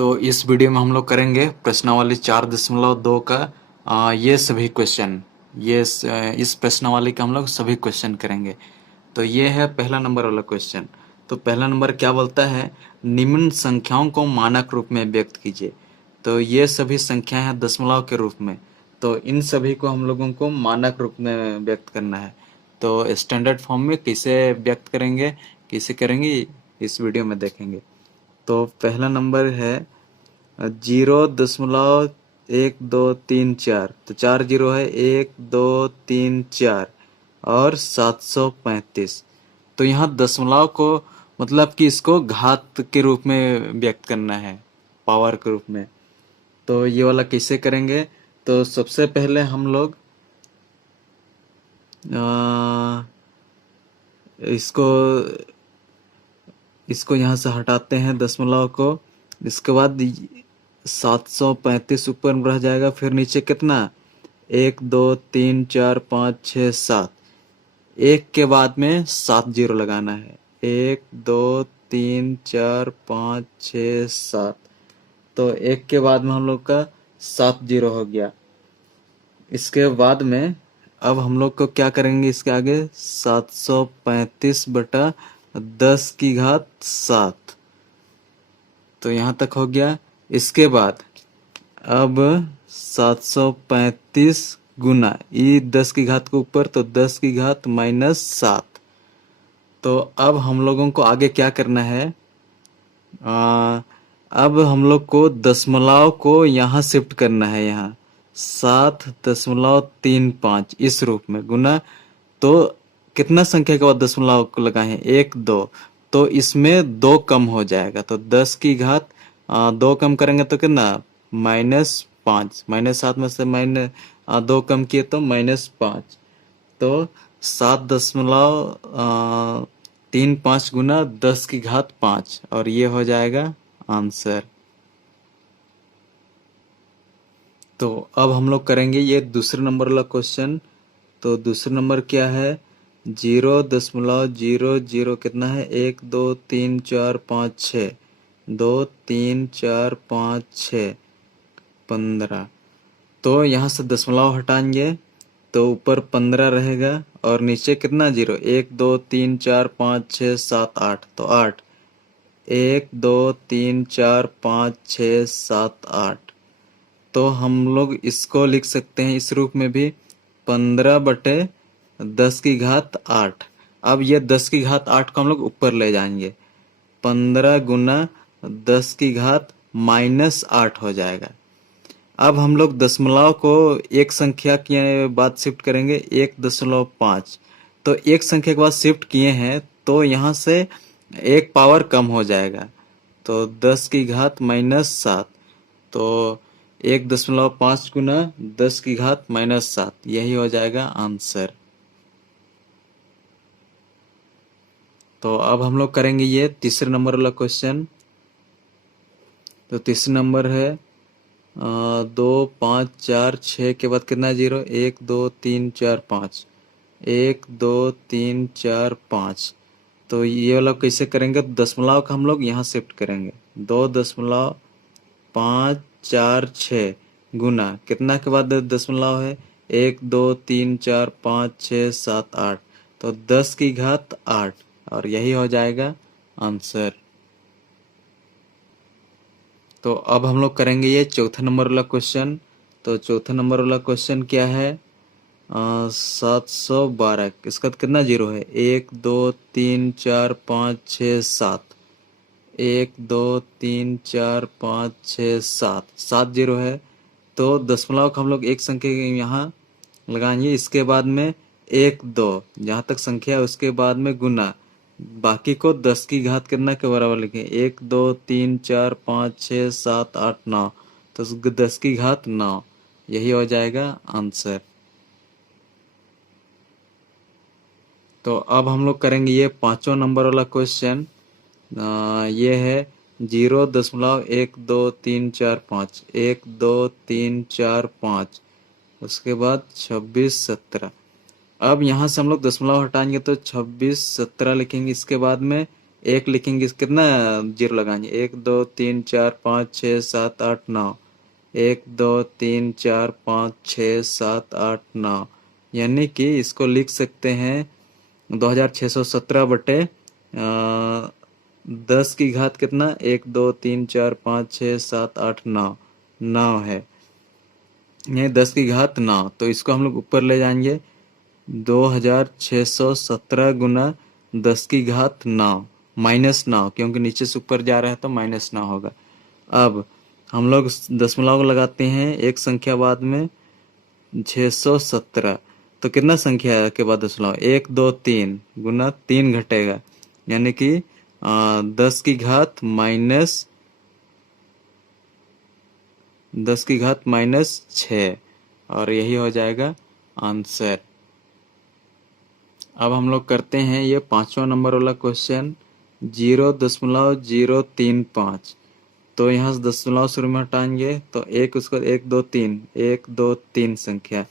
तो इस वीडियो में हम लोग करेंगे प्रश्नावली 4.2 का ये सभी क्वेश्चन इस प्रश्नावली का हम लोग सभी क्वेश्चन करेंगे। तो ये है पहला नंबर वाला क्वेश्चन। तो पहला नंबर क्या बोलता है, निम्न संख्याओं को मानक रूप में व्यक्त कीजिए। तो ये सभी संख्याएं हैं दशमलव के रूप में, तो इन सभी को हम लोगों को मानक रूप में व्यक्त करना है। तो स्टैंडर्ड फॉर्म में कैसे व्यक्त करेंगे, कैसे करेंगे, इस वीडियो में देखेंगे। तो पहला नंबर है 0.1234, तो 4 जीरो है, 1 2 3 4 और 735। तो यहाँ दशमलव को मतलब कि इसको घात के रूप में व्यक्त करना है, पावर के रूप में। तो ये वाला कैसे करेंगे, तो सबसे पहले हम लोग इसको इसको यहाँ से हटाते हैं दशमलव को। इसके बाद 735 ऊपर में रह जाएगा, फिर नीचे कितना 1 2 3 4 5 6 7। एक के बाद में 7 जीरो लगाना है, 1 2 3 4 5 6 7। तो एक के बाद में हम लोग का 7 जीरो हो गया। इसके बाद में अब हम लोग को क्या करेंगे, इसके आगे 735/10⁻⁷। तो यहाँ तक हो गया। इसके बाद अब 735 गुना ये 10 की घात के ऊपर, तो 10 की घात -7। तो अब हम लोगों को आगे क्या करना है, अब हम लोग को दशमलव को यहाँ शिफ्ट करना है, यहाँ 7.35 इस रूप में गुना। तो कितना संख्या के बाद दशमलव को लगाए हैं, 1 2, तो इसमें 2 कम हो जाएगा। तो 10 की घात 2 कम करेंगे तो कितना -5, -7 में से -2 कम किए तो -5। तो 7.35 गुना 10 की घात 5, और ये हो जाएगा आंसर। तो अब हम लोग करेंगे ये दूसरे नंबर वाला क्वेश्चन। तो दूसरा नंबर क्या है, 0.00 कितना है, 1 2 3 4 5 6, 2 3 4 5 6 15। तो यहाँ से दशमलव हटाएंगे तो ऊपर 15 रहेगा, और नीचे कितना जीरो, 1 2 3 4 5 6 7 8, तो 8, 1 2 3 4 5 6 7 8। तो हम लोग इसको लिख सकते हैं इस रूप में भी, 15/10⁸। अब ये 10 की घात 8 को हम लोग ऊपर ले जाएंगे, 15 गुना 10 की घात -8 हो जाएगा। अब हम लोग दशमलव को एक संख्या के बाद शिफ्ट करेंगे, 1.5। तो एक संख्या के बाद शिफ्ट किए हैं तो यहाँ से एक पावर कम हो जाएगा, तो 10 की घात -7। तो 1.5 गुना 10 की घात -7, यही हो जाएगा आंसर। तो अब हम लोग करेंगे ये तीसरे नंबर वाला क्वेश्चन। तो तीसरा नंबर है 2 5 4 6 के बाद कितना जीरो, 1 2 3 4 5, 1 2 3 4 5। तो ये वाला कैसे करेंगे, तो दशमलव का हम लोग यहाँ शिफ्ट करेंगे, 2.5 4 6 गुना कितना के बाद दशमलव है, 1 2 3 4 5 6 7 8। तो 10 की घात 8, और यही हो जाएगा आंसर। तो अब हम लोग करेंगे ये चौथा नंबर वाला क्वेश्चन। तो चौथा नंबर वाला क्वेश्चन क्या है, 712। इसका कितना जीरो है, 1 2 3 4 5 6 7, 1 2 3 4 5 6 7, 7 जीरो है। तो दशमलव का हम लोग एक संख्या यहाँ लगाएंगे, इसके बाद में 1 2 जहाँ तक संख्या है उसके बाद में गुना, बाकी को 10 की घात कितना के बराबर लिखें, 1 2 3 4 5 6 7 8 9। तो 10 की घात 9, यही हो जाएगा आंसर। तो अब हम लोग करेंगे ये पांचवा नंबर वाला क्वेश्चन। ये है 0.1234, 1 2 3 4 5, उसके बाद 26 17। अब यहाँ से हम लोग दशमलव हटाएंगे तो 26 17 लिखेंगे, इसके बाद में एक लिखेंगे कितना जीरो लगाएंगे, 1 2 3 4 5 6 7 8 9, 1 2 3 4 5 6 7 8 9, यानी कि इसको लिख सकते हैं 2617 बटे 10 की घात कितना, 1 2 3 4 5 6 7 8 9, 9 है, ये 10 की घात 9। तो इसको हम लोग ऊपर ले जाएंगे, 2617 गुना 10 की घात 9 माइनस 9, क्योंकि नीचे से ऊपर जा रहा है तो माइनस 9 होगा। अब हम लोग दशमलव लगाते हैं एक संख्या बाद में, 617, तो कितना संख्या के बाद दशमलव, 1 2 3 गुना 3 घटेगा, यानी कि 10 की घात माइनस 6, और यही हो जाएगा आंसर। अब हम लोग करते हैं ये 5वां नंबर वाला क्वेश्चन, 0.035। तो यहाँ से दशमलव शुरू में हटाएंगे तो एक उसको 1 2 3 1 2 3 संख्या,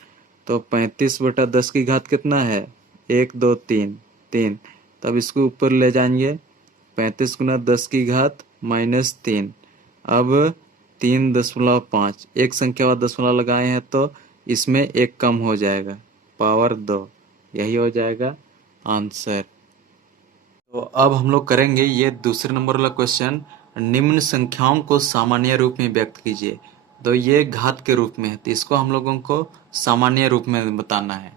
तो 35 बटा 10 की घात कितना है, 1 2 3 3। तब इसको ऊपर ले जाएंगे, 35 गुना 10 की घात माइनस 3। अब 3.5, एक संख्या बाद दशमलव लगाए हैं तो इसमें एक कम हो जाएगा, पावर 2, यही हो जाएगा आंसर। तो अब हम लोग करेंगे ये दूसरे नंबर वाला क्वेश्चन, निम्न संख्याओं को सामान्य रूप में व्यक्त कीजिए। तो ये घात के रूप में है, तो इसको हम लोगों को सामान्य रूप में बताना है।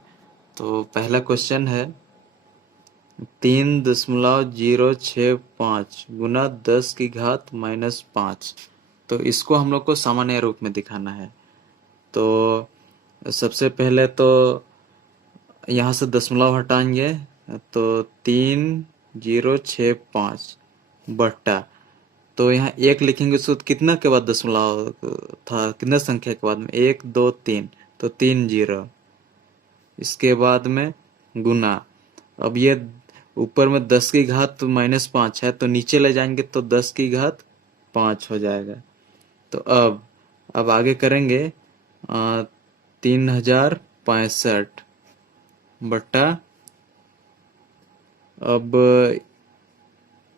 तो पहला क्वेश्चन है 3.065 गुना 10 की घात माइनस 5। तो इसको हम लोग को सामान्य रूप में दिखाना है। तो सबसे पहले तो यहाँ से दशमलव हटाएंगे, तो 3.065 बट्टा, तो यहाँ एक लिखेंगे तो कितना के बाद दशमलव था, कितना संख्या के बाद में, 1 2 3, तो 3 जीरो, इसके बाद में गुना। अब ये ऊपर में 10 की घात माइनस 5 है, तो नीचे ले जाएंगे तो 10 की घात 5 हो जाएगा। तो अब आगे करेंगे 3065 बट्टा, अब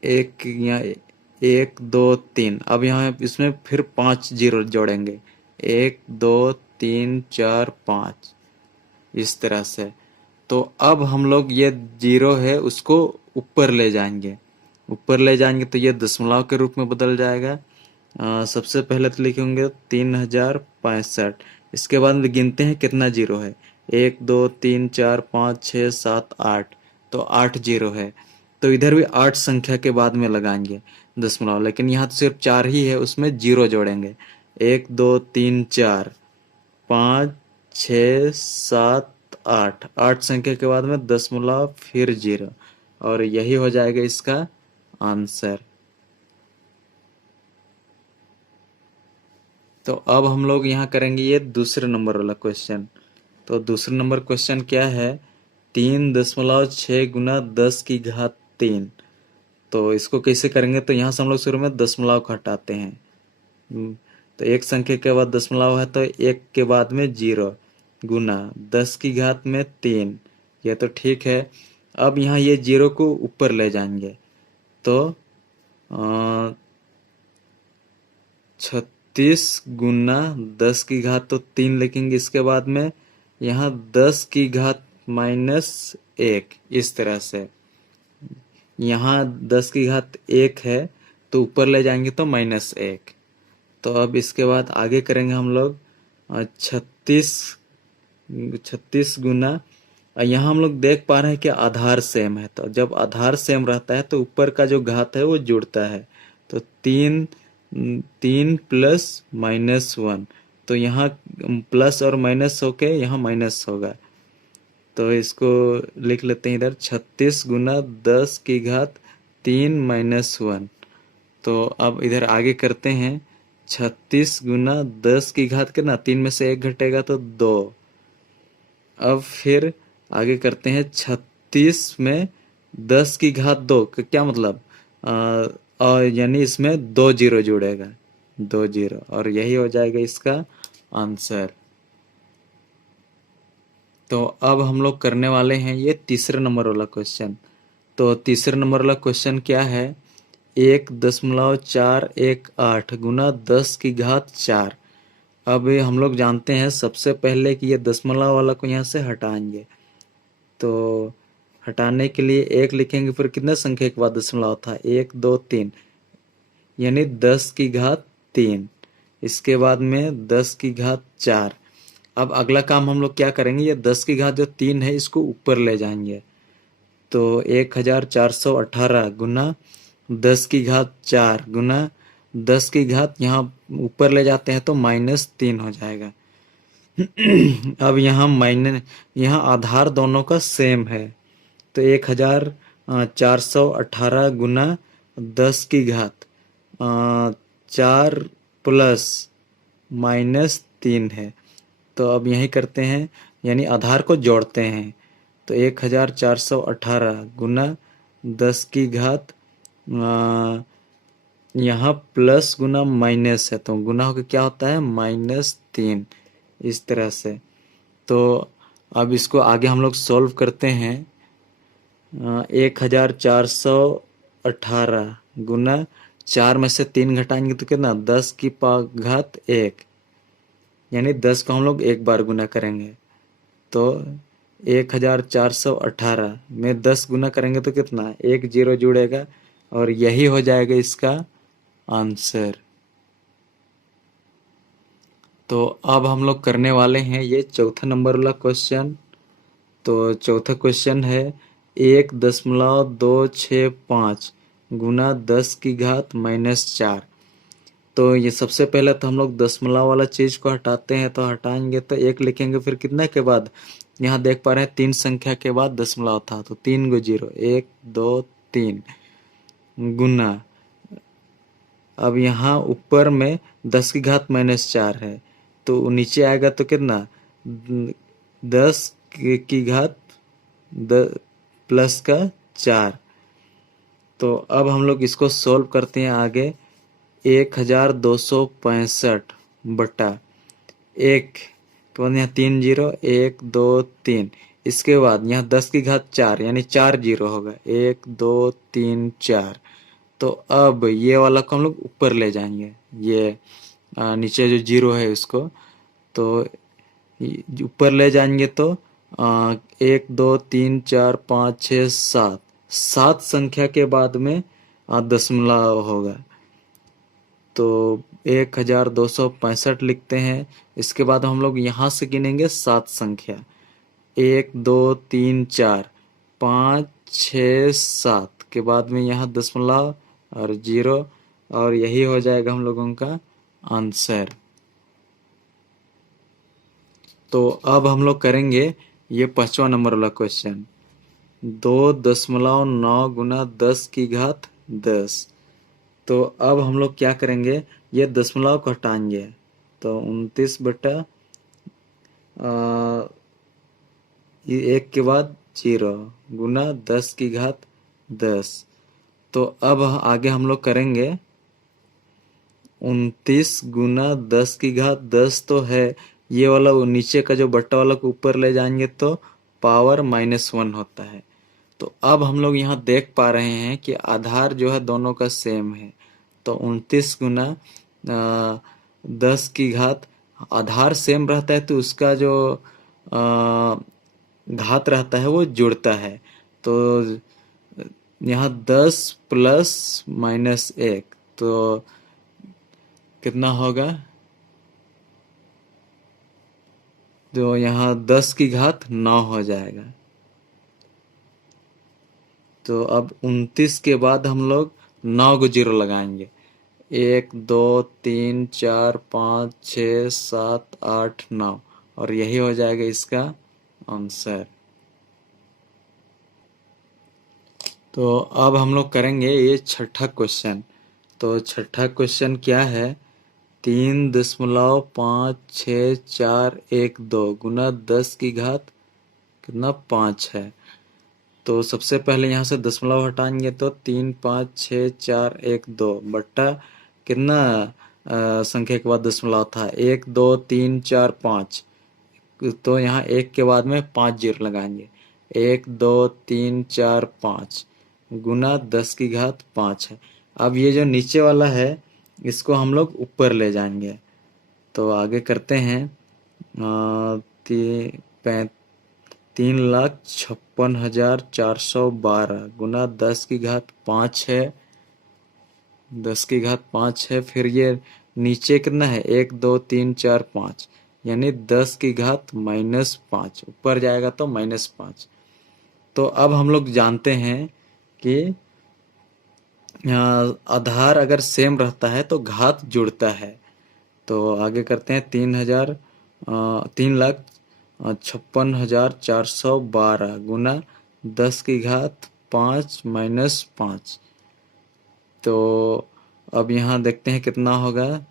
एक यहाँ 1 2 3, अब यहाँ इसमें फिर 5 जीरो जोड़ेंगे, 1 2 3 4 5, इस तरह से। तो अब हम लोग ये जीरो है उसको ऊपर ले जाएंगे, ऊपर ले जाएंगे तो ये दशमलव के रूप में बदल जाएगा। सबसे पहले तो लिखेंगे 3065, इसके बाद में गिनते हैं कितना जीरो है, 1 2 3 4 5 6 7 8, तो 8 जीरो है। तो इधर भी 8 संख्या के बाद में लगाएंगे दशमलव, लेकिन यहाँ तो सिर्फ 4 ही है, उसमें जीरो जोड़ेंगे, 1 2 3 4 5 6 7 8, 8 संख्या के बाद में दशमलव फिर जीरो, और यही हो जाएगा इसका आंसर। तो अब हम लोग यहाँ करेंगे ये दूसरे नंबर वाला क्वेश्चन। तो दूसरे नंबर क्वेश्चन क्या है, 3.6 गुना 10 की घात 3। तो इसको कैसे करेंगे, तो यहाँ से हम लोग शुरू में दशमलव को हटाते हैं। तो एक संख्या के बाद दशमलव है तो एक के बाद में जीरो, गुना 10 की घात में 3, ये तो ठीक है। अब यहाँ ये जीरो को ऊपर ले जाएंगे, तो 36 गुना 10 की घात, तो 3 लिखेंगे, इसके बाद में यहाँ 10 की घात माइनस 1, इस तरह से। यहाँ 10 की घात 1 है तो ऊपर ले जाएंगे तो -1। तो अब इसके बाद आगे करेंगे हम लोग 36 गुना, यहाँ हम लोग देख पा रहे हैं कि आधार सेम है, तो जब आधार सेम रहता है तो ऊपर का जो घात है वो जुड़ता है। तो 3 प्लस -1, तो यहाँ प्लस और माइनस होके यहाँ माइनस होगा, तो इसको लिख लेते हैं इधर, 36 गुना 10 की घात 3 -1। तो अब इधर आगे करते हैं, 36 गुना 10 की घात कितना, 3 में से 1 घटेगा तो 2। अब फिर आगे करते हैं 36 में 10 की घात 2, क्या मतलब, और यानी इसमें 2 जीरो जुड़ेगा, 2 जीरो, और यही हो जाएगा इसका आंसर। तो अब हम लोग करने वाले हैं ये तीसरे नंबर वाला क्वेश्चन। तो तीसरे नंबर वाला क्वेश्चन क्या है, 1.418 गुना 10 की घात 4। अब ये हम लोग जानते हैं सबसे पहले कि ये दशमलव वाला को यहाँ से हटाएंगे। तो हटाने के लिए एक लिखेंगे, फिर कितने संख्या के बाद दशमलव था, 1 2 3, यानी 10 की घात 3। इसके बाद में 10 की घात 4। अब अगला काम हम लोग क्या करेंगे, ये 10 की घात जो 3 है इसको ऊपर ले जाएंगे। तो 1418 गुना 10 की घात 4 गुना 10 की घात यहाँ ऊपर ले जाते हैं तो -3 हो जाएगा। अब यहाँ आधार दोनों का सेम है, तो 1418 गुना 10 की घात 4 प्लस -3 है। तो अब यही करते हैं, यानी आधार को जोड़ते हैं। तो 1418 गुना 10 की घात यहाँ प्लस गुना माइनस है, तो गुना होकर क्या होता है, -3, इस तरह से। तो अब इसको आगे हम लोग सॉल्व करते हैं। 1418 गुना 4 में से 3 घटाएंगे तो कितना, 10 की घात 1, यानी 10 को हम लोग एक बार गुना करेंगे। तो 1418 में 10 गुना करेंगे तो कितना, 1 0 जुड़ेगा और यही हो जाएगा इसका आंसर। तो अब हम लोग करने वाले हैं ये चौथा नंबर वाला क्वेश्चन। तो चौथा क्वेश्चन है 1.265 गुना 10 की घात -4। तो ये सबसे पहले तो हम लोग दशमलव वाला चीज को हटाते हैं, तो हटाएंगे तो एक लिखेंगे, फिर कितने के बाद, यहाँ देख पा रहे हैं 3 संख्या के बाद दशमलव था, तो 3 गो 0, 1 2 3 गुना, अब यहाँ ऊपर में 10 की घात -4 है, तो नीचे आएगा तो कितना, 10 की घात प्लस का 4। तो अब हम लोग इसको सोल्व करते हैं आगे। 1265 बटा 1 के बाद यहाँ 3 0, 1 2 3, इसके बाद यहाँ 10 की घात 4, यानी 4 0 होगा, 1 2 3 4। तो अब ये वाला को हम लोग ऊपर ले जाएंगे, ये नीचे जो 0 है उसको, तो ऊपर ले जाएंगे तो 1 2 3 4 5 6 7, 7 संख्या के बाद में दशमलव होगा। तो 1265 लिखते हैं। इसके बाद हम लोग यहाँ से गिनेंगे 7 संख्या, 1 2 3 4 5 6 7 के बाद में यहाँ दशमलव और 0, और यही हो जाएगा हम लोगों का आंसर। तो अब हम लोग करेंगे ये 5वां नंबर वाला क्वेश्चन, 2.9 गुना 10 की घात 10। तो अब हम लोग क्या करेंगे, ये दशमलव को हटाएंगे, तो 29 बटा ये 1 के बाद 0 गुना 10 की घात 10। तो अब आगे हम लोग करेंगे 29 गुना 10 की घात 10 तो है, ये वाला वो नीचे का जो बट्टा वाला को ऊपर ले जाएंगे तो पावर -1 होता है। तो अब हम लोग यहाँ देख पा रहे हैं कि आधार जो है दोनों का सेम है, तो 29 गुना 10 की घात, आधार सेम रहता है तो उसका जो घात रहता है वो जुड़ता है। तो यहाँ 10 प्लस -1, तो कितना होगा, तो यहाँ 10 की घात 9 हो जाएगा। तो अब 29 के बाद हम लोग 9 को 0 लगाएंगे, 1 2 3 4 5 6 7 8 9, और यही हो जाएगा इसका आंसर। तो अब हम लोग करेंगे ये छठा क्वेश्चन। तो छठा क्वेश्चन क्या है, 3.5642 गुना 10 की घात कितना 5 है। तो सबसे पहले यहाँ से दशमलव हटाएंगे तो 3 5 6 4 1 2 बट्टा कितना संख्या के बाद दशमलव था, 1 2 3 4 5, तो यहाँ 1 के बाद में 5 0 लगाएंगे, 1 2 3 4 5, गुना 10 की घात 5 है। अब ये जो नीचे वाला है इसको हम लोग ऊपर ले जाएंगे। तो आगे करते हैं। 3,56,412 गुना 10 की घात 5 है। 10 की घात 5 है। फिर ये नीचे कितना है, 1 2 3 4 5, यानी 10 की घात -5, ऊपर जाएगा तो -5। तो अब हम लोग जानते हैं कि आधार अगर सेम रहता है तो घात जुड़ता है। तो आगे करते हैं। 3,56,412 गुना 10 की घात 5 -5। तो अब यहाँ देखते हैं कितना होगा।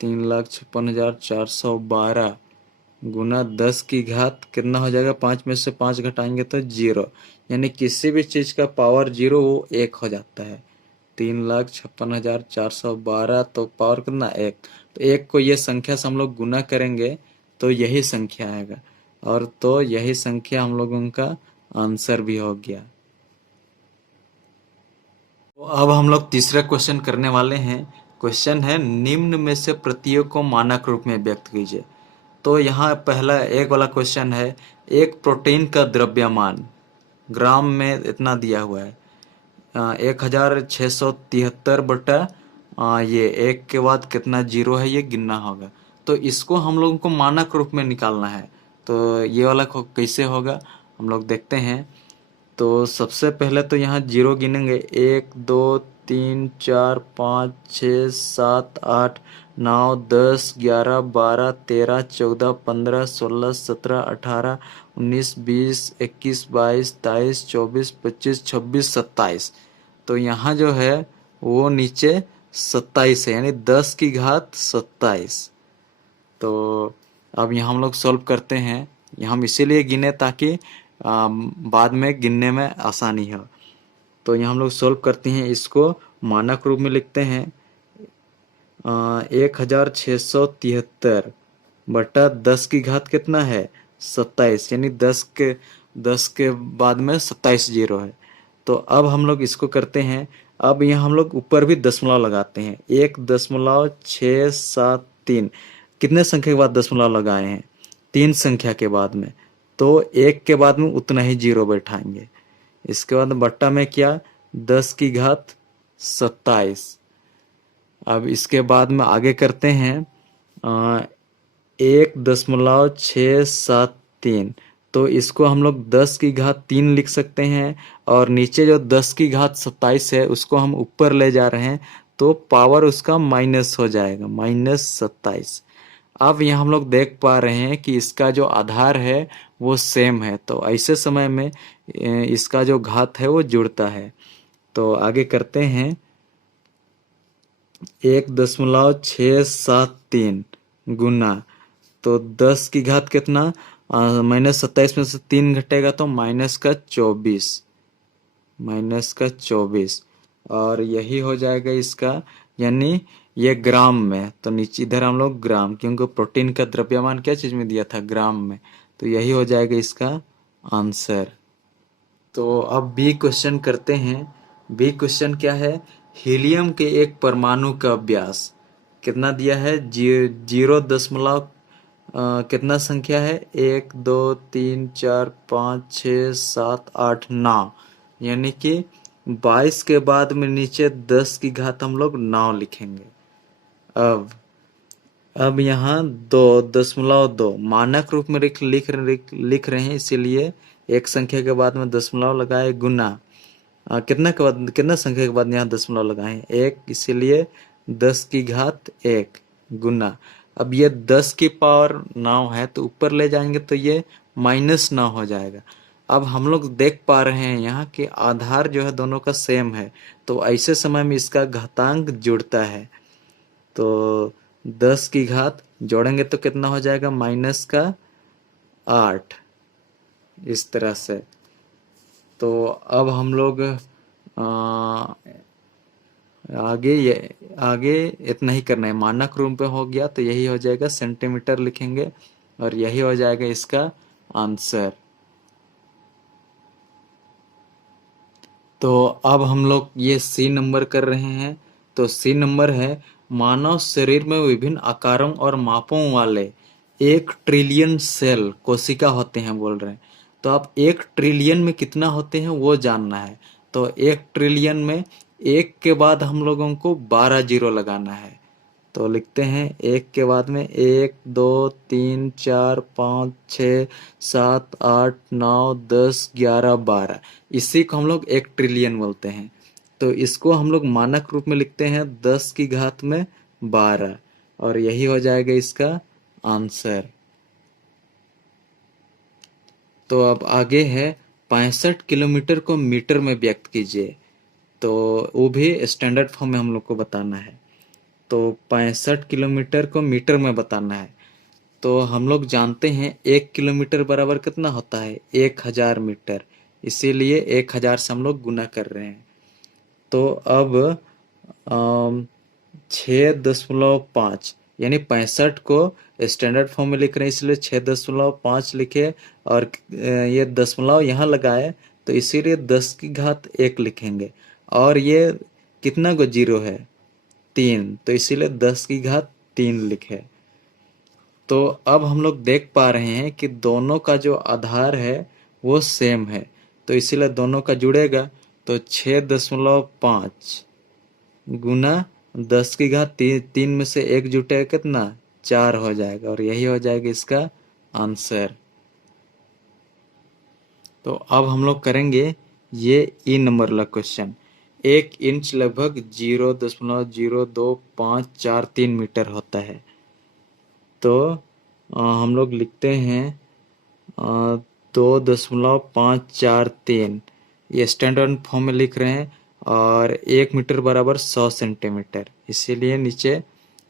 3,56,412 गुना 10 की घात कितना हो जाएगा, 5 में से 5 घटाएंगे तो 0, यानी किसी भी चीज का पावर 0 वो 1 हो जाता है। 3,56,412 तो पावर कितना, 1। तो 1 को ये संख्या से हम लोग गुना करेंगे तो यही संख्या आएगा, और तो यही संख्या हम लोगों का आंसर भी हो गया। तो अब हम लोग तीसरा क्वेश्चन करने वाले हैं। क्वेश्चन है, निम्न में से प्रत्येक को मानक रूप में व्यक्त कीजिए। तो यहाँ पहला एक वाला क्वेश्चन है, एक प्रोटीन का द्रव्यमान ग्राम में इतना दिया हुआ है, 1,673 बटा ये एक के बाद कितना जीरो है ये गिनना होगा। तो इसको हम लोगों को मानक रूप में निकालना है। तो ये वाला कैसे होगा हम लोग देखते हैं। तो सबसे पहले तो यहाँ जीरो गिनेंगे, 1 2 3 4 5 6 7 8 9 10 11 12 13 14 15 16 17 18 19 20 21 22 23 24 25 26 27। तो यहाँ जो है वो नीचे 27 है, यानी 10 की घात 27। तो अब यहाँ हम लोग सॉल्व करते हैं। हम इसीलिए गिने ताकि बाद में गिनने में आसानी हो। तो यहाँ हम लोग सॉल्व करते हैं, इसको मानक रूप में लिखते हैं। 1,673 बटा 10 की घात कितना है, 27, यानी 10 के बाद में 27 जीरो है। तो अब हम लोग इसको करते हैं। अब यहाँ हम लोग ऊपर भी दशमलव लगाते हैं, 1,673 कितने संख्या के बाद दशमलव लगाए हैं, 3 संख्या के बाद में। तो 1 के बाद में उतना ही जीरो बैठाएंगे। इसके बाद बट्टा में क्या, 10 की घात 27। अब इसके बाद में आगे करते हैं। 1,673, तो इसको हम लोग 10 की घात 3 लिख सकते हैं, और नीचे जो 10 की घात 27 है उसको हम ऊपर ले जा रहे हैं, तो पावर उसका माइनस हो जाएगा, -27। अब यहाँ हम लोग देख पा रहे हैं कि इसका जो आधार है वो सेम है, तो ऐसे समय में इसका जो घात है वो जुड़ता है। तो आगे करते हैं। 1,673 गुना, तो 10 की घात कितना, -27 में से 3 घटेगा तो -24, और यही हो जाएगा इसका, यानी ये ग्राम में। तो नीचे इधर हम लोग ग्राम, क्योंकि प्रोटीन का द्रव्यमान क्या चीज में दिया था, ग्राम में। तो यही हो जाएगा इसका आंसर। तो अब बी क्वेश्चन करते हैं। बी क्वेश्चन क्या है, हीलियम के एक परमाणु का व्यास कितना दिया है, 0 कितना संख्या है, 1 2 3 4 5 6 7 8 9, यानी कि 22 के बाद में नीचे 10 की घात हम लोग 9 लिखेंगे। अब यहाँ 2.2 मानक रूप में लिख रहे हैं, इसीलिए एक संख्या के बाद में दशमलव लगाए, गुना कितना संख्या के बाद यहाँ दशमलव लगाए, 1, इसीलिए 10 की घात 1 गुना। अब ये 10 की पावर 9 है, तो ऊपर ले जाएंगे तो ये -9 हो जाएगा। अब हम लोग देख पा रहे हैं यहाँ कि आधार जो है दोनों का सेम है, तो ऐसे समय में इसका घातांक जुड़ता है। तो 10 की घात जोड़ेंगे तो कितना हो जाएगा, -8, इस तरह से। तो अब हम लोग आगे इतना ही करना है। मानक रूप पे हो गया तो यही हो जाएगा, सेंटीमीटर लिखेंगे, और यही हो जाएगा इसका आंसर। तो अब हम लोग ये सी नंबर कर रहे हैं। तो सी नंबर है, मानव शरीर में विभिन्न आकारों और मापों वाले 1 ट्रिलियन सेल कोशिका होते हैं बोल रहे हैं। तो आप 1 ट्रिलियन में कितना होते हैं वो जानना है। तो 1 ट्रिलियन में एक के बाद हम लोगों को 12 जीरो लगाना है। तो लिखते हैं एक के बाद में 1 2 3 4 5 6 7 8 9 10 11 12, इसी को हम लोग 1 ट्रिलियन बोलते हैं। तो इसको हम लोग मानक रूप में लिखते हैं 10 की घात में 12, और यही हो जाएगा इसका आंसर। तो अब आगे है 65 किलोमीटर को मीटर में व्यक्त कीजिए। तो वो भी स्टैंडर्ड फॉर्म में हम लोग को बताना है। तो 65 किलोमीटर को मीटर में बताना है। तो हम लोग जानते हैं 1 किलोमीटर बराबर कितना होता है, 1000 मीटर। इसीलिए 1000 से हम लोग गुना कर रहे हैं। तो अब 6.5 यानी 65 को स्टैंडर्ड फॉर्म में लिख रहे हैं, इसलिए 6.5 लिखे, और ये दशमलव यहाँ लगाए तो इसीलिए 10 की घात 1 लिखेंगे। और ये कितना को जीरो है, 3, तो इसीलिए 10 की घात 3 लिखे। तो अब हम लोग देख पा रहे हैं कि दोनों का जो आधार है वो सेम है, तो इसीलिए दोनों का जुड़ेगा। तो 6.5 गुना 10 की घात 3 में से 1 जुटेगा कितना, 4 हो जाएगा, और यही हो जाएगा इसका आंसर। तो अब हम लोग करेंगे ये ई नंबर वाला क्वेश्चन। 1 इंच लगभग 0.0253 मीटर होता है। तो हम लोग लिखते हैं 2.543, ये स्टैंडर्ड फॉर्म में लिख रहे हैं, और 1 मीटर बराबर 100 सेंटीमीटर, इसीलिए नीचे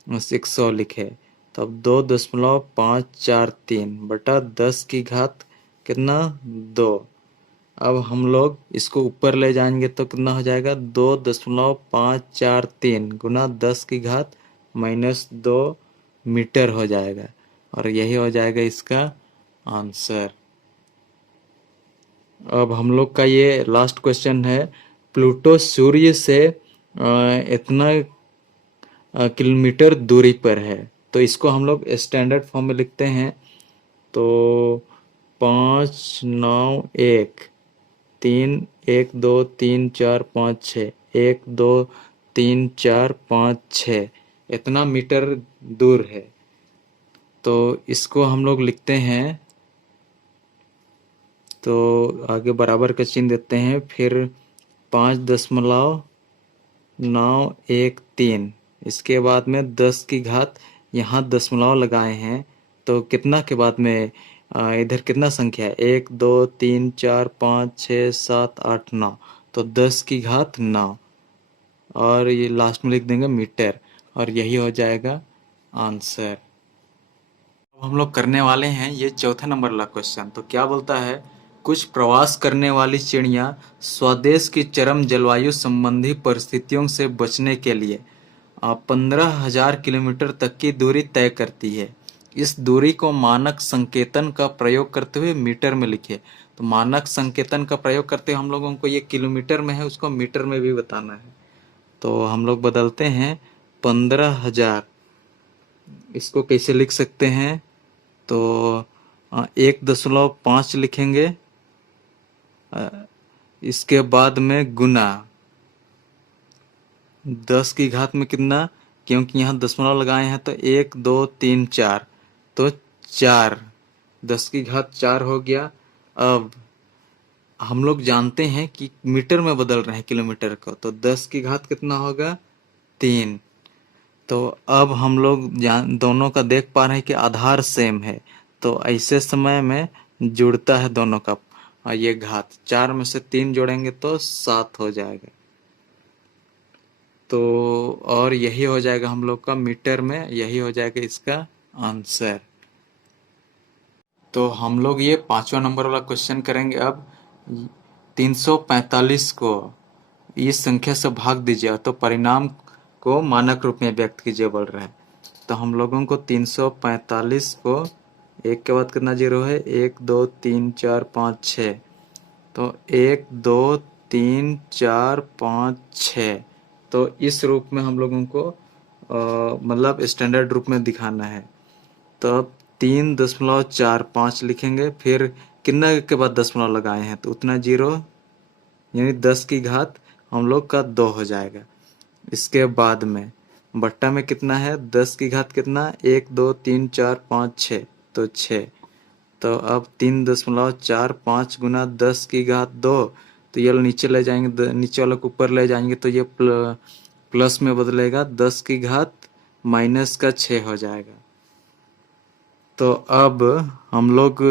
600 लिखे। तो अब 2.543 बटा 10 की घात कितना, 2। अब हम लोग इसको ऊपर ले जाएंगे तो कितना हो जाएगा, 2.543 गुना 10 की घात-2 मीटर हो जाएगा, और यही हो जाएगा इसका आंसर। अब हम लोग का ये लास्ट क्वेश्चन है, प्लूटो सूर्य से इतना किलोमीटर दूरी पर है। तो इसको हम लोग स्टैंडर्ड फॉर्म में लिखते हैं। तो 5 9 1 3 1 2 3 4 5 6, 1 2 3 4 5 6 इतना मीटर दूर है। तो इसको हम लोग लिखते हैं, तो आगे बराबर का चिन्ह देते हैं, फिर 5.913, इसके बाद में 10 की घात, यहाँ दशमलव लगाए हैं, तो कितना के बाद में इधर कितना संख्या है, 1 2 3 4 5 6 7 8 9, तो 10 की घात 9, और ये लास्ट में लिख देंगे मीटर, और यही हो जाएगा आंसर। हम लोग करने वाले हैं ये चौथे नंबर वाला क्वेश्चन। तो क्या बोलता है, कुछ प्रवास करने वाली चिड़िया स्वदेश की चरम जलवायु संबंधी परिस्थितियों से बचने के लिए 15,000 किलोमीटर तक की दूरी तय करती है। इस दूरी को मानक संकेतन का प्रयोग करते हुए मीटर में लिखे। तो मानक संकेतन का प्रयोग करते हुए हम लोगों को ये किलोमीटर में है, उसको मीटर में भी बताना है। तो हम लोग बदलते हैं 15,000, इसको कैसे लिख सकते हैं, तो 1.5 लिखेंगे, इसके बाद में गुना 10 की घात में कितना, क्योंकि यहाँ दशमलव लगाए हैं, तो 1 2 3 4, तो 4, 10 की घात 4 हो गया। अब हम लोग जानते हैं कि मीटर में बदल रहे हैं किलोमीटर को, तो 10 की घात कितना होगा, 3। तो अब हम लोग दोनों का देख पा रहे हैं कि आधार सेम है, तो ऐसे समय में जुड़ता है दोनों का ये घात, 4 में से 3 जोड़ेंगे तो 7 हो जाएगा। तो और यही हो जाएगा हम लोग का मीटर में, यही हो जाएगा इसका आंसर। तो हम लोग ये 5वां नंबर वाला क्वेश्चन करेंगे अब। 345 को इस संख्या से भाग दीजिए तो परिणाम को मानक रूप में व्यक्त कीजिए बोल रहा है। तो हम लोगों को 345 को एक के बाद कितना जीरो है, 1 2 3 4 5 6, तो 1 2 3 4 5 6। तो इस रूप में हम लोगों को मतलब स्टैंडर्ड रूप में दिखाना है। तो अब 3.45 लिखेंगे, फिर कितना के बाद दशमलव लगाए हैं तो उतना जीरो, यानी 10 की घात हम लोग का 2 हो जाएगा। इसके बाद में बट्टा में कितना है, 10 की घात कितना, 1 2 3 4 5 6, तो 6। तो अब 3.45 गुना 10 की घात 2, तो ये नीचे ले जाएंगे, नीचे वाला को ऊपर ले जाएंगे तो ये प्लस में बदलेगा, 10 की घात माइनस का 6 हो जाएगा। तो अब हम लोग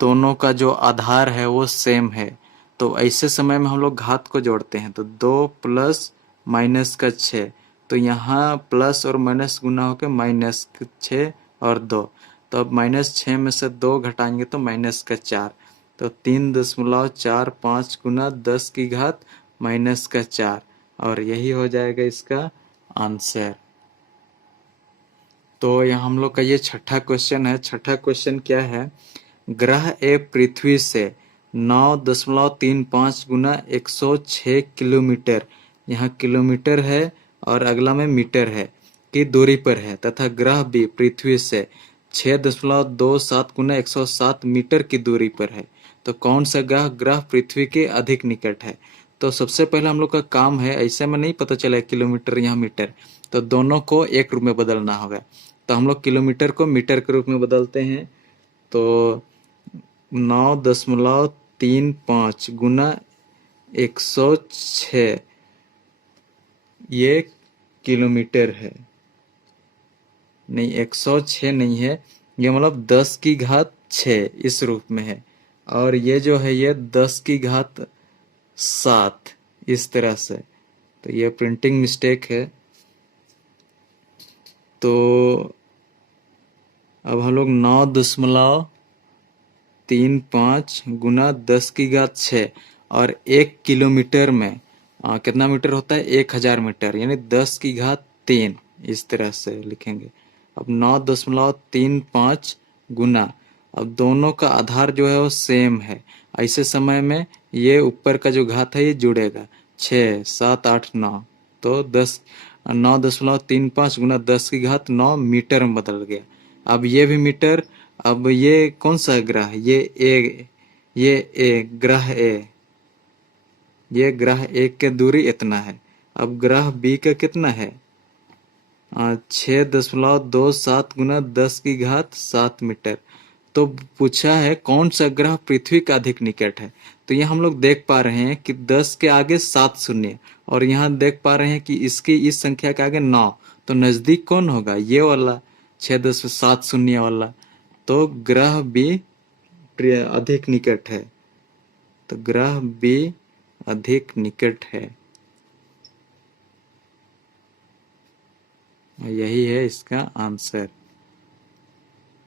दोनों का जो आधार है वो सेम है, तो ऐसे समय में हम लोग घात को जोड़ते हैं। तो 2 प्लस माइनस का 6, तो यहाँ प्लस और माइनस गुना होकर माइनस 6 और 2। तो अब -6 में से 2 घटाएंगे तो -4। तो 3.45 गुना 10 की घात -4, और यही हो जाएगा इसका आंसर। तो यहाँ हम लोग का ये छठा क्वेश्चन है। छठा क्वेश्चन क्या है, ग्रह ए पृथ्वी से 9.35 गुना 106 किलोमीटर, यहाँ किलोमीटर है और अगला में मीटर है, की दूरी पर है, तथा ग्रह बी पृथ्वी से 6.27 गुना 107 मीटर की दूरी पर है। तो कौन सा ग्रह ग्रह पृथ्वी के अधिक निकट है। तो सबसे पहले हम लोग का काम है, ऐसे में नहीं पता चला किलोमीटर यहाँ मीटर, तो दोनों को एक रूप में बदलना होगा। तो हम लोग किलोमीटर को मीटर के रूप में बदलते हैं। तो 9.35 गुना 106 ये किलोमीटर है, नहीं 106 नहीं है, ये मतलब 10 की घात 6 इस रूप में है, और ये जो है ये 10 की घात 7 इस तरह से। तो ये प्रिंटिंग मिस्टेक है। तो अब हम लोग 9.35 गुना 10 की घात 6, और 1 किलोमीटर में कितना मीटर होता है, 1000 मीटर, यानी 10 की घात 3 इस तरह से लिखेंगे। अब 9.35 गुना, अब दोनों का आधार जो है वो सेम है, ऐसे समय में ये ऊपर का जो घात है ये जुड़ेगा, 6 7 8 9, तो 9.35 गुना 10 की घात 9 मीटर में बदल गया। अब ये भी मीटर। अब ये कौन सा ग्रह, ये ग्रह ए, ये ग्रह ए के दूरी इतना है। अब ग्रह बी का कितना है, 6.27 गुना 10 की घात 7 मीटर। तो पूछा है कौन सा ग्रह पृथ्वी का अधिक निकट है। तो ये हम लोग देख पा रहे हैं कि 10 के आगे 7 शून्य, और यहाँ देख पा रहे हैं कि इसकी इस संख्या के आगे 9, तो नजदीक कौन होगा, ये वाला 6.7 वाला। तो ग्रह बी अधिक निकट है, तो ग्रह बी अधिक निकट है, यही है इसका आंसर।